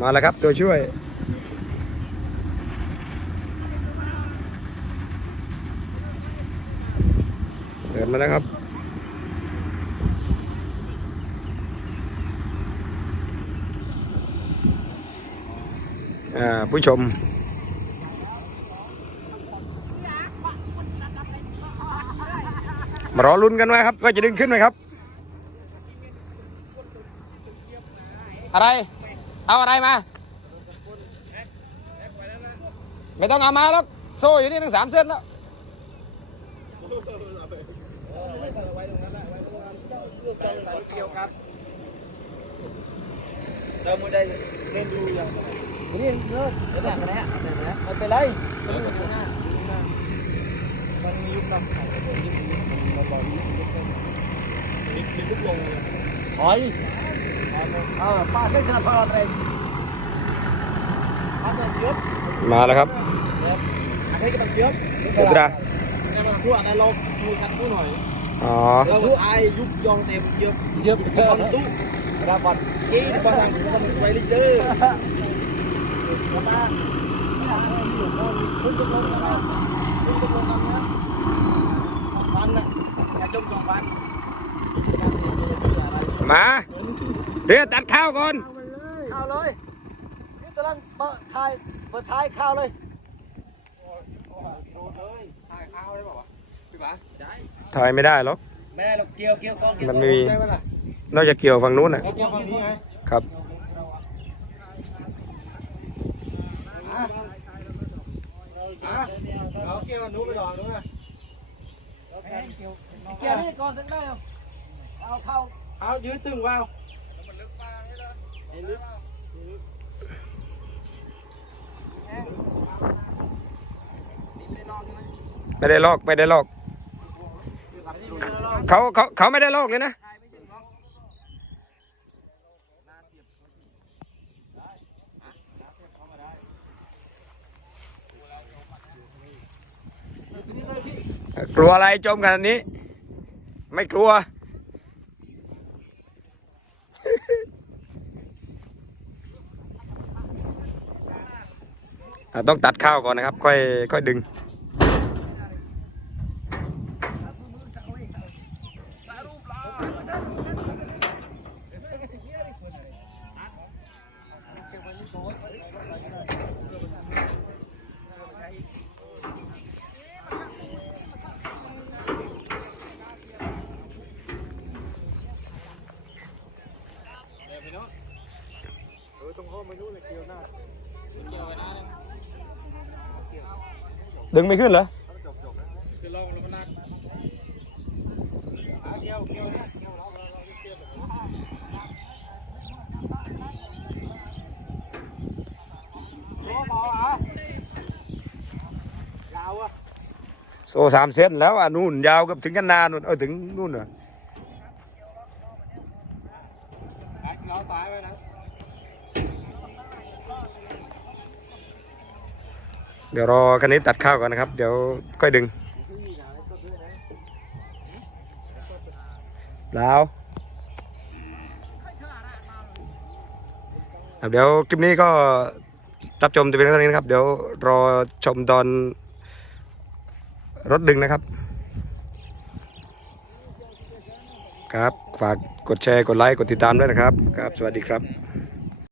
มาแล้วครับตัวช่วย เดินมาแล้วครับอ่าผู้ชม มารอลุ้นกันไว้ครับว่าจะดึงขึ้นไหมครับ อะไร เอาอะไรมา ไม่ต้องเอามาแล้วโซ่อยู่นี่ทั้งสามเส้นแล้วเราไม่ได้เล่นดูอย่างนี้เลิกเดี๋ยวแบบนี้ไม่เป็นไรมันมียุบลำขามันยุบมันบอกยุบยุบมีมียุบลงถอย มาแล้วครับอันนี้ก็ต้องยุบเดี๋ยวตราจะมาพูดอะไรเราคุยกันพูดหน่อยอ๋อเราพูดไอยุบยองเต็มเยอะเยอะยองตู้รา เลยเด้อพันน่ะอย่าจมสองพันมาเดี๋ยวตัดข้าวก่อนข้าวเลยนี่กำลังเปิดท้ายเปิดท้ายข้าวเลยถอยไม่ได้หรอกไม่ได้เราเกี่ยวเกี่ยวกองเกี่ยวมันไม่มีนอกจากเกี่ยวฝั่งนู้นน่ะเกี่ยวฝั่งนี้ไงครับเราเกี่ยวนู้นไปรอนู้นนะเกี่ยวนี่ก่อนสักได้เอาเข้าเอายืดตึงว่าว ไม่ได้ลอกไม่ได้ลอก เขาเขาเขาไม่ได้ลอกเลยนะกลัวอะไรจมขนาดนี้ ไม่กลัว ต้องตัดข้าวก่อนนะครับ ค่อยค่อยดึง ดึงไม่ขึ้นเหรอ โซ่สามเส้นแล้วอ่ะนู่นยาวกับถึงกันนานู่นเออถึงนู่นเหรอ เดี๋ยวรอคันนี้ตัดข้าวก่อนนะครับ เดี๋ยวค่อยดึงแล้วเดี๋ยวคลิปนี้ก็รับชมแต่เพียงเท่านี้นะครับ เดี๋ยวรอชมตอนรถดึงนะครับ ครับฝากกดแชร์กดไลค์กดติดตามด้วยนะครับ ครับ สวัสดีครับ